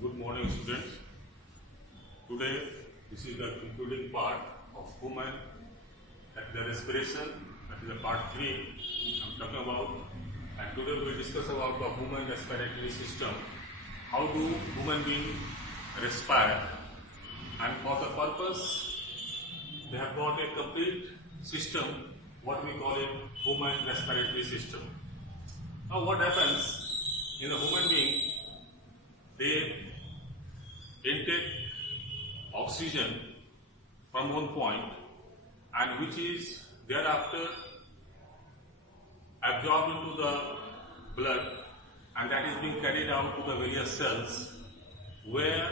Good morning, students. Today, this is the concluding part of human, that is the respiration, that is the part 3 I'm talking about. And today we will discuss about the human respiratory system. How do human beings respire? And for the purpose, they have got a complete system, what we call it human respiratory system. Now what happens in a human being? They intake oxygen from one point and which is thereafter absorbed into the blood, and that is being carried out to the various cells where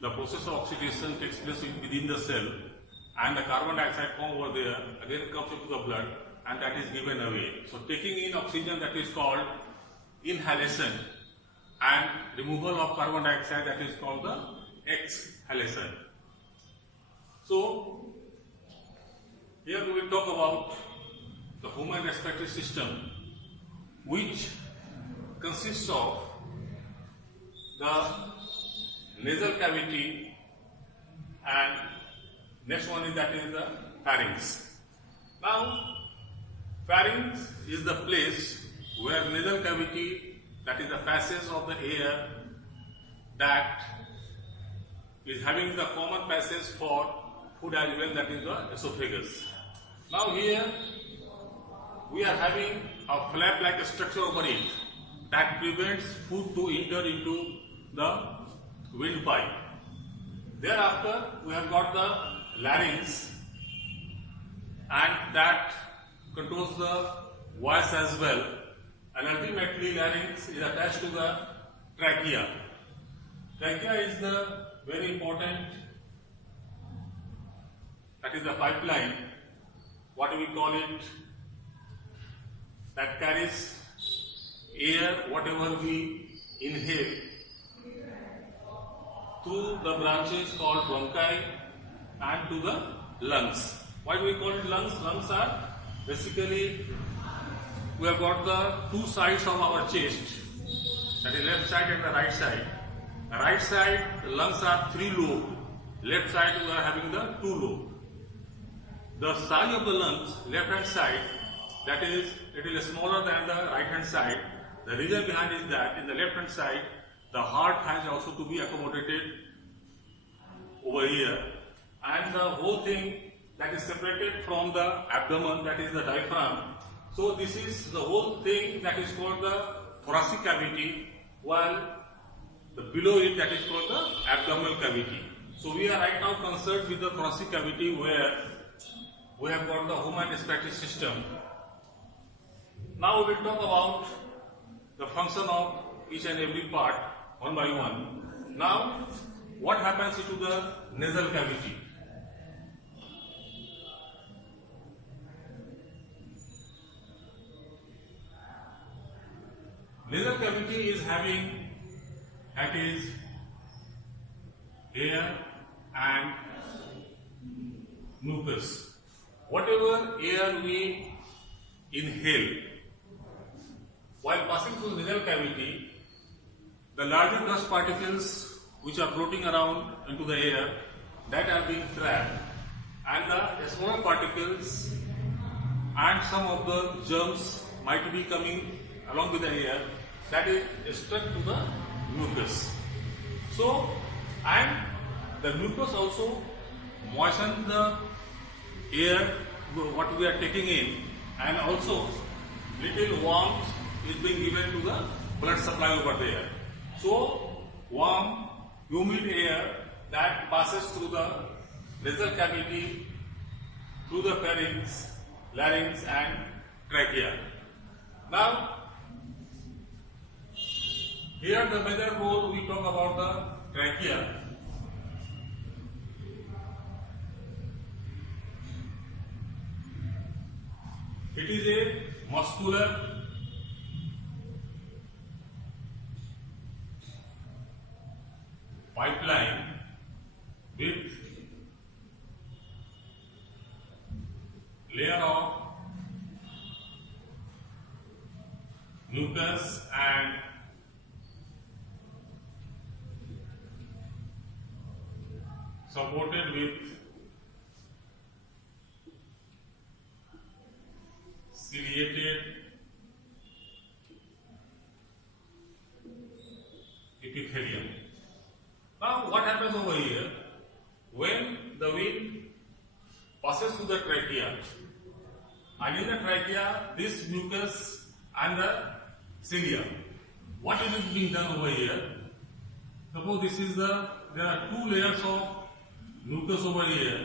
the process of oxidation takes place within the cell, and the carbon dioxide come over there again comes into the blood and that is given away. So taking in oxygen, that is called inhalation, and removal of carbon dioxide, that is called the exhalation. So here we will talk about the human respiratory system, which consists of the nasal cavity, and next one is that is the pharynx. Now pharynx is the place where nasal cavity, that is the passage of the air that is having the common passage for food as well, that is the esophagus. Now here we are having a flap like a structure over it that prevents food to enter into the windpipe. Thereafter we have got the larynx, and that controls the voice as well. And ultimately larynx is attached to the trachea. Trachea is the very important, that is the pipeline, what we call it, that carries air, whatever we inhale, through the branches called bronchi and to the lungs. Why do we call it lungs? Lungs are basically, we have got the two sides of our chest, that is left side and the right side. The right side, the lungs are 3 lobes, left side we are having the 2 lobes. The size of the lungs, left hand side, that is, it is smaller than the right hand side. The reason behind is that in the left hand side, the heart has also to be accommodated over here, and the whole thing that is separated from the abdomen, that is the diaphragm. So this is the whole thing that is called the thoracic cavity, while the below it, that is called the abdominal cavity. So we are right now concerned with the thoracic cavity, where we have got the human respiratory system. Now we will talk about the function of each and every part one by one. Now what happens to the nasal cavity? Nasal cavity is having, that is, air and mucus. Whatever air we inhale while passing through the nasal cavity, the larger dust particles which are floating around into the air, that are being trapped, and the smaller particles and some of the germs might be coming along with the air, that is stuck to the mucus. So, and the mucus also moistens the air what we are taking in, and also little warmth is being given to the blood supply over there. So warm, humid air that passes through the nasal cavity, through the pharynx, larynx and trachea. Now here the major role we talk about the trachea. It is a muscular pipeline with layer of mucus and supported with ciliated epithelium. Now what happens over here? When the wind passes through the trachea, and in the trachea this mucus and the cilia, what is being done over here? Suppose this is there are two layers of mucus over here,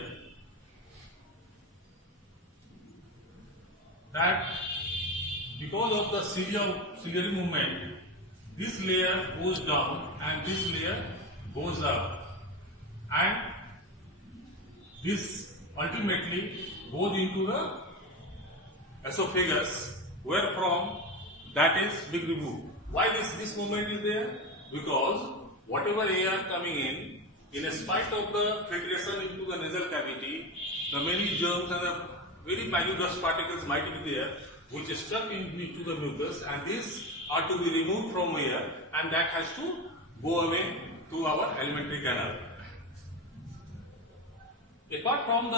that because of the ciliary movement, this layer goes down and this layer goes up, and this ultimately goes into the esophagus, where from that is being removed. Why this movement is there? Because whatever air coming in spite of the filtration into the nasal cavity, the many germs and the very minute dust particles might be there, which is stuck into the mucus, and these are to be removed from here, and that has to go away to our alimentary canal. Apart from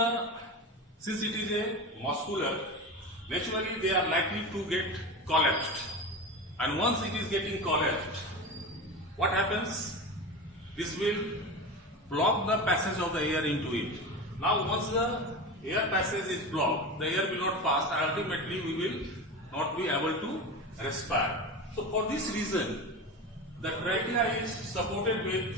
since it is a muscular, naturally they are likely to get collapsed, and once it is getting collapsed, what happens? This will block the passage of the air into it. Now once the air passage is blocked, the air will not pass, and ultimately we will not be able to respire. So for this reason, the trachea is supported with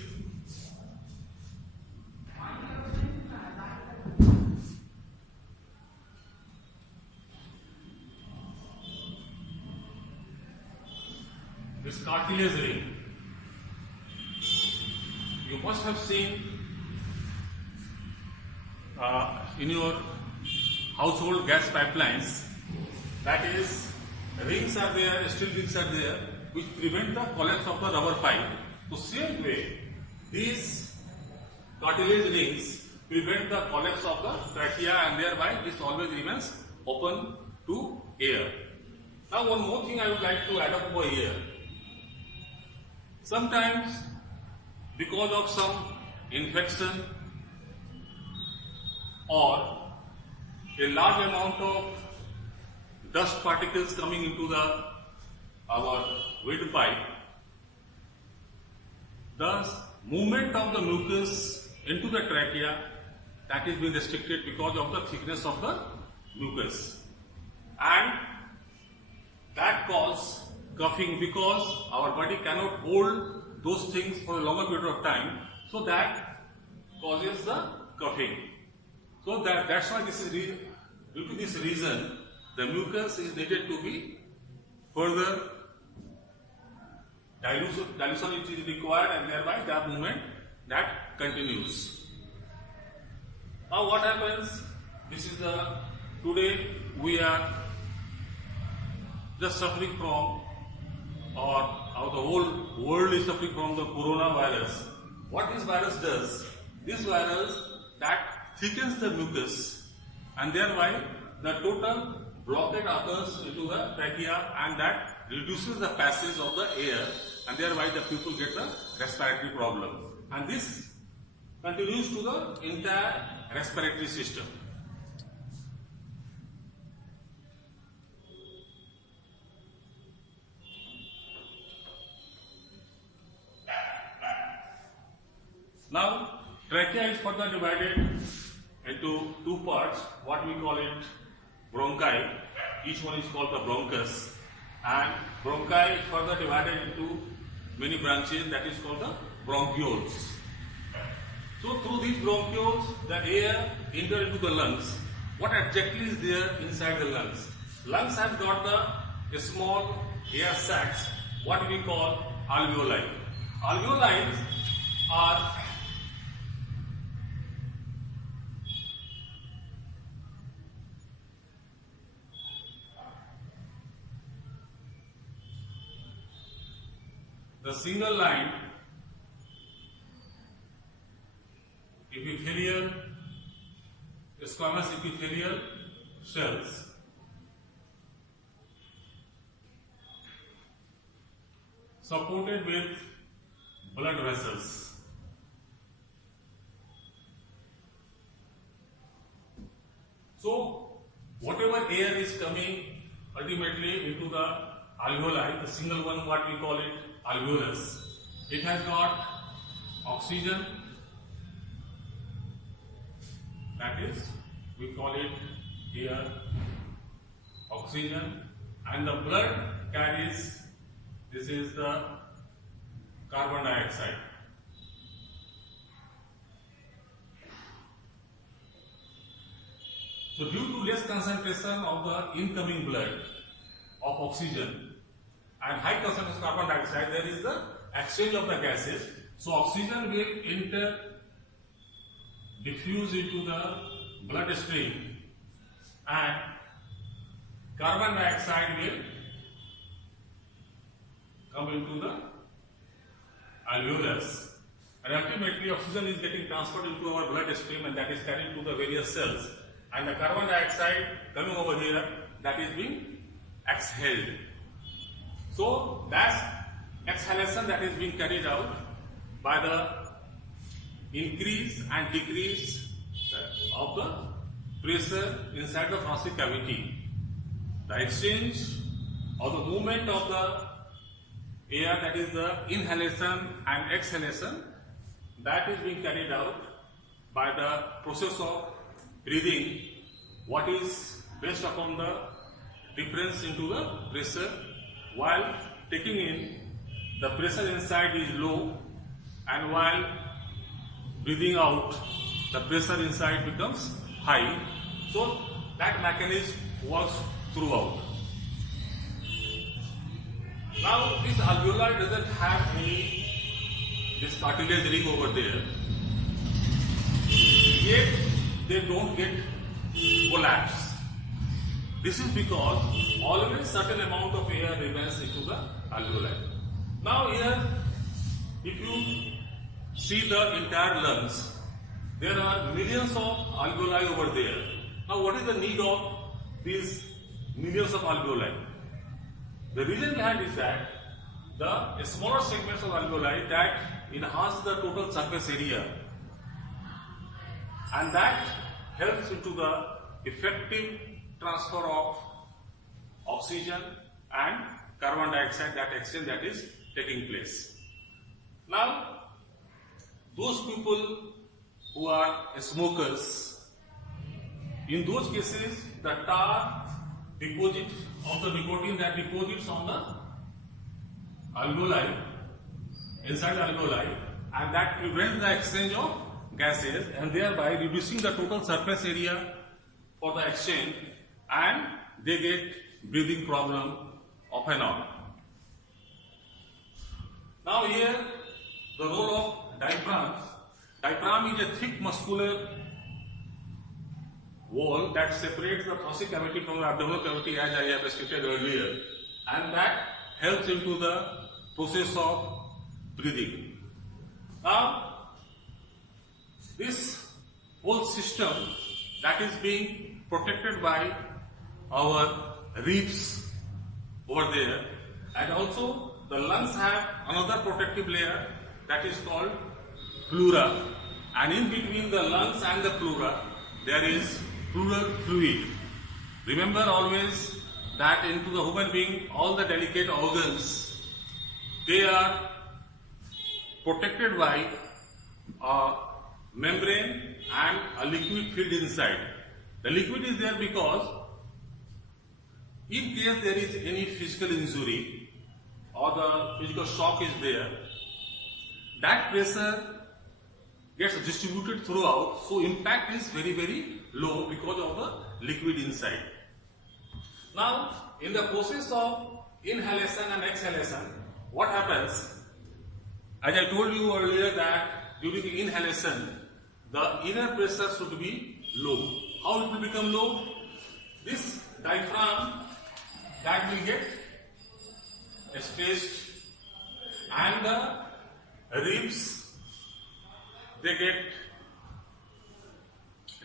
this cartilage ring. You must have seen in your household gas pipelines, that is, rings are there, steel rings are there, which prevent the collapse of the rubber pipe. So same way, these cartilage rings prevent the collapse of the trachea, and thereby this always remains open to air. Now one more thing I would like to add up over here. Sometimes because of some infection or a large amount of dust particles coming into our windpipe, the movement of the mucus into the trachea, that is being restricted because of the thickness of the mucus, and that causes coughing, because our body cannot hold those things for a longer period of time, so that causes the coughing. So that's why this is due to this reason, the mucus is needed to be further dilution is required, and thereby the movement that continues. Now what happens? This is today we are just suffering from, or the whole world is suffering from, the coronavirus. What this virus does? This virus that thickens the mucus, and thereby the total blockade occurs into the trachea, and that reduces the passage of the air, and thereby the people get the respiratory problem. And this continues to the entire respiratory system. Now, trachea is further divided into two parts, what we call it bronchi. Each one is called the bronchus, and bronchi is further divided into many branches, that is called the bronchioles. So through these bronchioles, the air enters into the lungs. What exactly is there inside the lungs? Lungs have got the small air sacs, what we call alveoli. Alveoli are the single line epithelial, squamous epithelial cells. Supported with blood vessels. So whatever air is coming ultimately into the alveoli, the single one, what we call it alveolus, it has got oxygen, that is we call it air, oxygen, and the blood carries, this is the carbon dioxide. So due to less concentration of the incoming blood of oxygen and high concentration of carbon dioxide, there is the exchange of the gases. So oxygen will diffuse into the bloodstream and carbon dioxide will come into the alveolus, and ultimately oxygen is getting transferred into our bloodstream and that is carried to the various cells, and the carbon dioxide coming over here, that is being exhaled. So that exhalation that is being carried out by the increase and decrease of the pressure inside the thoracic cavity. The exchange or the movement of the air, that is the inhalation and exhalation, that is being carried out by the process of breathing, what is based upon the difference into the pressure. While taking in, the pressure inside is low, and while breathing out, the pressure inside becomes high. So that mechanism works throughout. Now this alveoli doesn't have this cartilage ring over there, yet they don't get collapse. This is because always certain amount of air remains into the alveoli. Now here, if you see the entire lungs, there are millions of alveoli over there. Now what is the need of these millions of alveoli? The reason behind is that the smaller segments of alveoli that enhance the total surface area, and that helps into the effective transfer of oxygen and carbon dioxide, that exchange that is taking place. Now, those people who are smokers, in those cases, the tar deposit of the nicotine that deposits on the alveoli, inside the alveoli, and that prevents the exchange of gases and thereby reducing the total surface area for the exchange, and they get breathing problem off and on. Now here, the role of diaphragm. Diaphragm is a thick muscular wall that separates the thoracic cavity from the abdominal cavity, as I have stated earlier, and that helps into the process of breathing. Now, this whole system that is being protected by our ribs over there, and also the lungs have another protective layer that is called pleura, and in between the lungs and the pleura there is pleural fluid. Remember always that into the human being, all the delicate organs, they are protected by a membrane and a liquid filled inside. The liquid is there because in case there is any physical injury or the physical shock is there, that pressure gets distributed throughout, so impact is very, very low because of the liquid inside. Now, in the process of inhalation and exhalation, what happens? As I told you earlier that during the inhalation, the inner pressure should be low. How it will become low? This diaphragm that will get stretched and the ribs, they get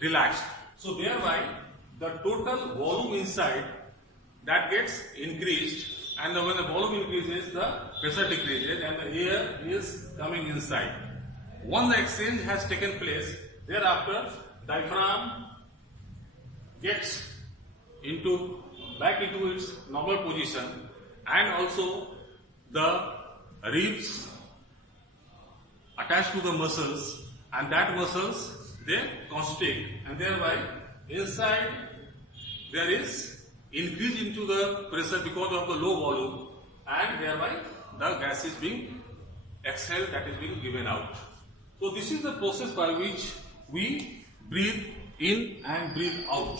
relaxed. So thereby the total volume inside that gets increased, and when the volume increases, the pressure decreases and the air is coming inside. Once the exchange has taken place, thereafter diaphragm gets back into its normal position, and also the ribs attached to the muscles, and that muscles they constrict, and thereby inside there is increase into the pressure because of the low volume, and thereby the gas is being exhaled, that is being given out. So this is the process by which we breathe in and breathe out.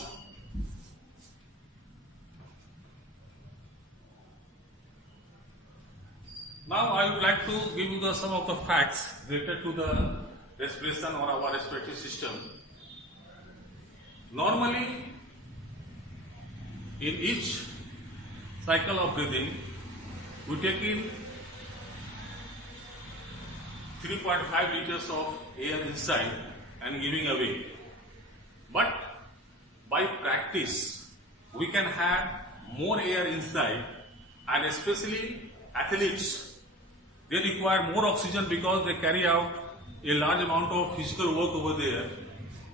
Now I would like to give you some of the facts related to the respiration or our respiratory system. Normally, in each cycle of breathing, we take in 3.5 liters of air inside and giving away. But by practice, we can have more air inside, and especially athletes, they require more oxygen because they carry out a large amount of physical work over there.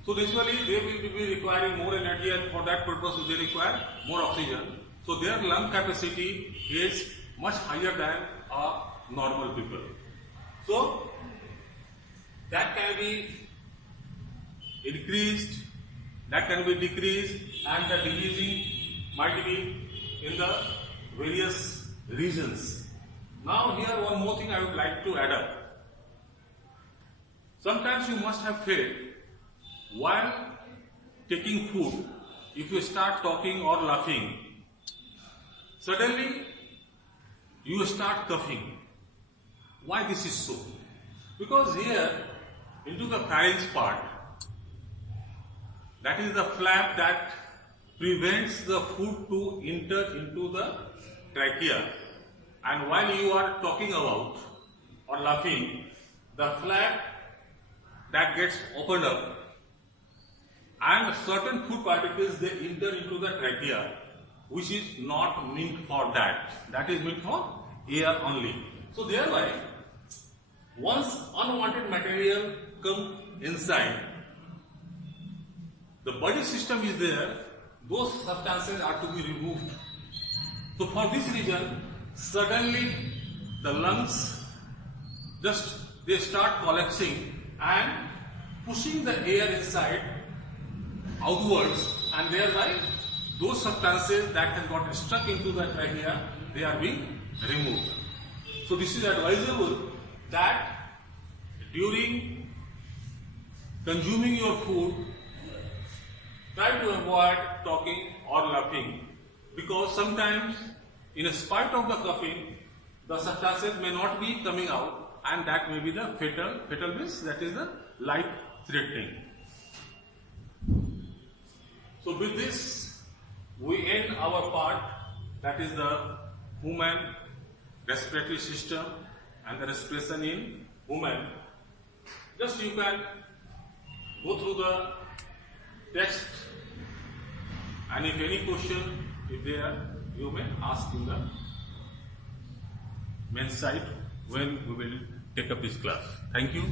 So naturally they will be requiring more energy, and for that purpose they require more oxygen. So their lung capacity is much higher than a normal people. So that can be increased, that can be decreased, and the decreasing might be in the various regions. Now here one more thing I would like to add up. Sometimes you must have felt while taking food, if you start talking or laughing, suddenly you start coughing. Why this is so? Because here into the pharynx part, that is the flap that prevents the food to enter into the trachea. And while you are talking about or laughing, the flap that gets opened up, and certain food particles they enter into the trachea, which is not meant for that. That is meant for air only. So thereby, once unwanted material come inside, the body system is there, those substances are to be removed. So for this reason, suddenly the lungs they start collapsing and pushing the air inside outwards, and thereby those substances that have got stuck into the trachea, they are being removed. So this is advisable that during consuming your food, try to avoid talking or laughing, because sometimes in spite of the coughing, the substances may not be coming out, and that may be the fatal means that is the life threatening. So with this, we end our part, that is the human respiratory system and the respiration in women. Just you can go through the text, and if any question is there, you may ask in the main site when we will take up this class. Thank you.